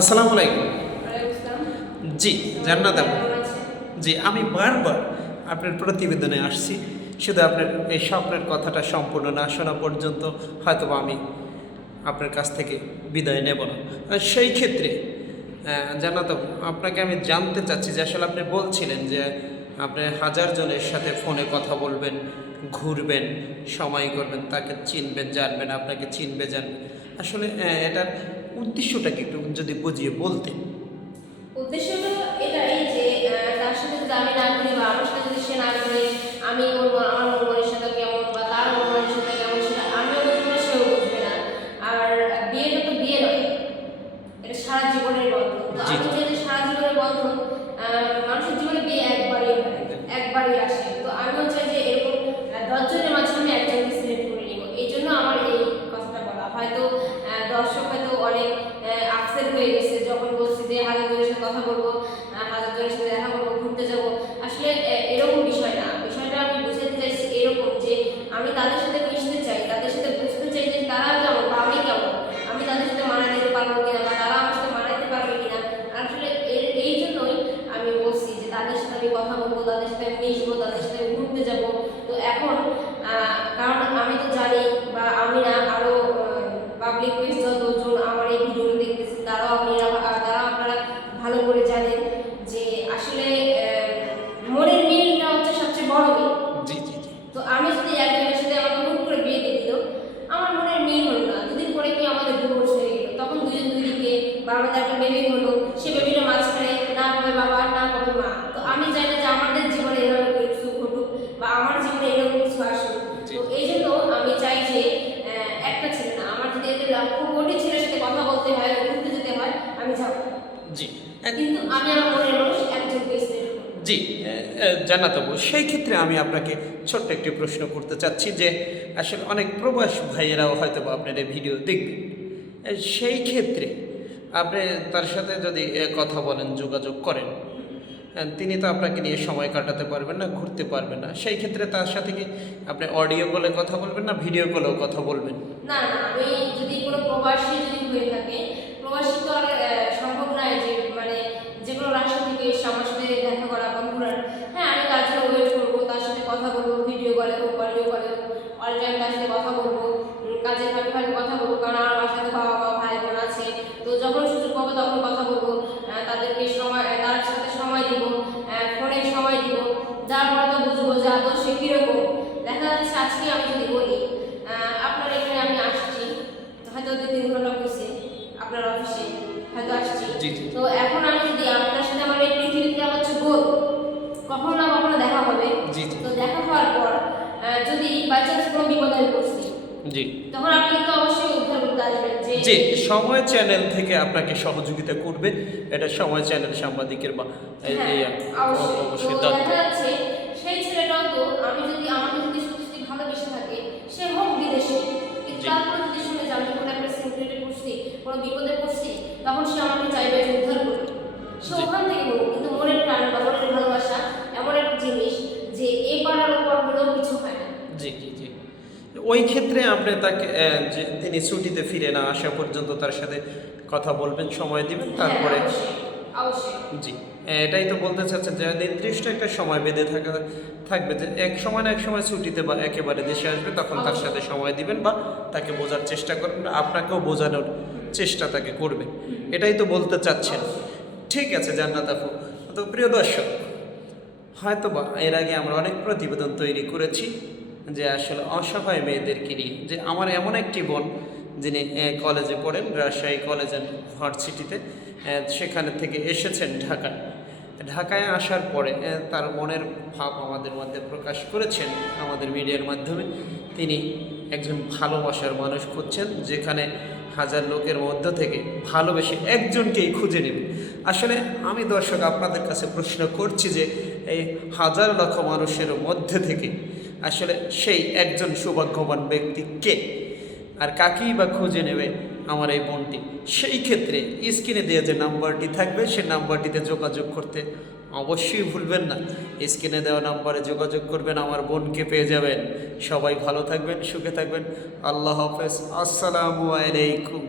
আসসালামু আলাইকুম। ওয়ালাইকুম জি, জান্নাত আপু। কেমন আছেন? জি, আমি বারবার আপনার প্রতিবেদনে আসছি। শুধু আপনার এই স্বপ্নের কথাটা সম্পূর্ণ না শোনা পর্যন্ত হয়তোবা আমি আপনার কাছ থেকে বিদায় নেব না। সেই ক্ষেত্রে জান্নাত আপু, আপনাকে আমি জানতে চাচ্ছি যে আসলে আপনি বলছিলেন যে আপনি হাজার জনের সাথে ফোনে কথা বলবেন, ঘুরবেন, সময় করবেন, তাকে চিনবেন, জানবেন, আপনাকে চিনবে, জানবে। আসলে এটার উদ্দেশ্যটা কি একটু যদি বুঝিয়ে বলতেন? উদ্দেশ্যটা এটাই যে তার সাথে যদি আমি না করি বা আমার সাথে যদি সে না করে, আমি বলবো আমার মন মানসিকতা কেমন বা তার মন মানসিকতা কেমন সেটা আমিও বুঝবো না, সেও বুঝবে না। আর বিয়েটা তো বিয়ে নয়, এটা সারা জীবনের বন্ধন। তো জি, আমি জি। চাই যে সারা জীবনের বন্ধন, মানুষের জীবনে বিয়ে একবারই হয়, একবারই আসে। তো আমিও চাই যে এরকম ১০ জনের মাঝে আমি একজনকে সিলেক্ট করে নিব। এই জন্য আমার এই কথাটা বলা। হয়তো দর্শক হয়তো অনেক আপসেট হয়ে গেছে যখন বলছি যে হাজার জনের সাথে কথা বলবো, হাজার জনের সাথে দেখা করবো, ঘুরতে যাব। আসলে এরকম বিষয় না। বিষয়টা আমি বুঝাতে চাইছি এরকম যে আমি তাদের সাথে মিশতে চাই, তাদের সাথে বুঝতে চাই যে তারা কেমন বা আমি কেমন, আমি তাদের সাথে মানায় নিতে পারবো কিনা বা তারা আমার সাথে মানাইতে পারবে কিনা। আসলে এই জন্যই আমি বলছি যে তাদের সাথে আমি কথা বলবো, তাদের সাথে আমি মিশবো, তাদের সাথে আমি ঘুরতে যাব। তো এখন কারণ আমি তো জানি বা আমি না, আরো পাবলিক প্লেস যতজন আমার এই ভিডিওটা দেখতেছে তারাও আপনারা ভালো করে জানেন যে আসলে মনের মিলটা হচ্ছে সবচেয়ে বড় মিল। জি, জি, জি। তো আমি যদি একজনের সাথে আমাকে হুট করে বিয়ে দিয়ে দিল, আমার মনের মিল হলো না, দুদিন পরে কি আমাদের ডিভোর্স হয়ে গেল, তখন দুজন দুই দিকে বা আমাদের একটা বেবি হলো, সে বেবিটা মাঝখানে না পাবে বাবা না পাবে মা। তো আমি চাই না যে আমাদের জীবনে এরকম কিছু ঘটুক বা আমার জীবনে এরকম কিছু আসুক। জি, তো জি। এই জন্য আমি চাই যে একটা ছেলে না, আমার যদি এতে লাখ কোটি ছেলের সাথে কথা বলতে হয়, ঘুরতে যেতে হয়, আমি যাবো। জি, কিন্তু আমি আমার মনের মানুষ একজনকে সিলেক্ট করবো। জি, জান্নাত আপু, সেই ক্ষেত্রে আমি আপনাকে ছোট্ট একটি প্রশ্ন করতে চাচ্ছি যে আসলে অনেক প্রবাস ভাইয়েরাও হয়তো বা আপনার এই ভিডিও দেখবেন। সেই ক্ষেত্রে আপনি তার সাথে যদি কথা বলেন, যোগাযোগ করেন, তিনি তো আপনাকে নিয়ে সময় কাটাতে পারবেন না, ঘুরতে পারবেন না। সেই ক্ষেত্রে তার সাথে কি আপনি অডিও কলে কথা বলবেন না ভিডিও কলেও কথা বলবেন? না, না, আমি যদি কোনো প্রবাসী যদি হয়ে থাকে, প্রবাসী তো আর সম্ভব নয় যে মানে যেকোনো রাষ্ট্র থেকে এসে আমার সাথে দেখা করা বা ঘোরার। হ্যাঁ, আমি তার জন্য ওয়েট করবো, তার সাথে কথা বলবো, ভিডিও কলে হোক, অডিও কলে হোক, অল টাইম তার সাথে কথা বলবো, কাজের ফাঁকে ফাঁকে কথা বলবো, কারণ আমার বাসায় তো বাবা মা ভাই বোন আছে। তো যখন সুযোগ পাবো তখন কথা বলবো, তাদেরকে সময় তার সাথে সময় দিব, ফোনে সময় দিব, যার পরে তো বুঝবো যে আদৌ সে কীরকম। দেখা যাচ্ছে আজকে আমি যদি বলি আপনার এখানে আমি আসছি, হয়তো ২-৩ ঘন্টা হয়েছে, আপনার অফিসে হয়তো আসছি। জি, জি, তো এখন আমি যদি আপনার সাথে আমার এই পৃথিবীতে হচ্ছে গোল, কখনো না কখনো দেখা হবে। জি, জি, তো দেখা হওয়ার পর যদি বাই চান্স কোনো বিপদে আমি পড়ছি, জি, তখন আপনি তো অবশ্যই উদ্ধার করতে আসবেন যে জি। সময় চ্যানেল থেকে আপনাকে সহযোগিতা করবে, এটা সময় চ্যানেল সাংবাদিকের বা হ্যাঁ, এই অবশ্যই। অবশ্যই তো দায়িত্ব। দেখা যাচ্ছে সেই ছেলেটাও তো আমাকে যদি সত্যি সত্যি ভালোবেসে থাকে, সে হোক বিদেশে, কিন্তু জি, তারপরে যদি শুনে যে আমি কোনো একটা সিনক্রেটে পড়ছি, কোনো বিপদে পড়ছি, তখন সে আমাকে চাইবে যে উদ্ধার করি। সে জি, ওখান থেকে হোক, কিন্তু মনের টান বা মনের ভালোবাসা এমন একটা জিনিস যে এবার আর ওপর হলেও কিছু হয় না। জি, জি, জি। ওই ক্ষেত্রে আপনি তাকে যে তিনি ছুটিতে ফিরে না আসা পর্যন্ত তার সাথে কথা বলবেন, সময় দিবেন, হ্যাঁ, তারপরে অবশ্যই, অবশ্যই। জি, এটাই তো বলতে চাচ্ছেন যে নির্দিষ্ট একটা সময় বেঁধে থাকবে যে এক সময় না এক সময় ছুটিতে বা একেবারে দেশে আসবে, তখন তার সাথে সময় দিবেন বা তাকে বোঝার চেষ্টা করবেন, আপনাকেও বোঝানোর চেষ্টা তাকে করবেন। এটাই তো বলতে চাচ্ছেন। ঠিক আছে জান্নাত আপু। তো প্রিয় দর্শক, হয়তো বা এর আগে আমরা অনেক প্রতিবেদন তৈরি করেছি যে আসলে অসহায় মেয়েদেরকে নিয়ে, যে আমার এমন একটি বোন যিনি কলেজে পড়েন, রাজশাহী কলেজ অ্যান্ড ভার্সিটিতে, সেখানে থেকে এসেছেন ঢাকায়। ঢাকায় আসার পরে তার মনের ভাব আমাদের মধ্যে প্রকাশ করেছেন আমাদের মিডিয়ার মাধ্যমে। তিনি একজন ভালোবাসার মানুষ খুঁজছেন, যেখানে হাজার লোকের মধ্য থেকে ভালোবেসে একজনকেই খুঁজে নেবে। আসলে আমি দর্শক আপনাদের কাছে প্রশ্ন করছি যে এই হাজার লক্ষ মানুষের মধ্যে থেকে আসলে সেই একজন সৌভাগ্যবান ব্যক্তি কে, আর কাকেই বা খুঁজে নেবে আমার এই বোনটি? সেই ক্ষেত্রে স্ক্রিনে দেওয়া যে নাম্বারটি থাকবে সে নাম্বারটিতে যোগাযোগ করতে অবশ্যই ভুলবেন না। স্ক্রিনে দেওয়া নাম্বারে যোগাযোগ করবেন, আমার বোনকে পেয়ে যাবেন। সবাই ভালো থাকবেন, সুখে থাকবেন। আল্লাহ হাফেজ। আসসালামু আলাইকুম।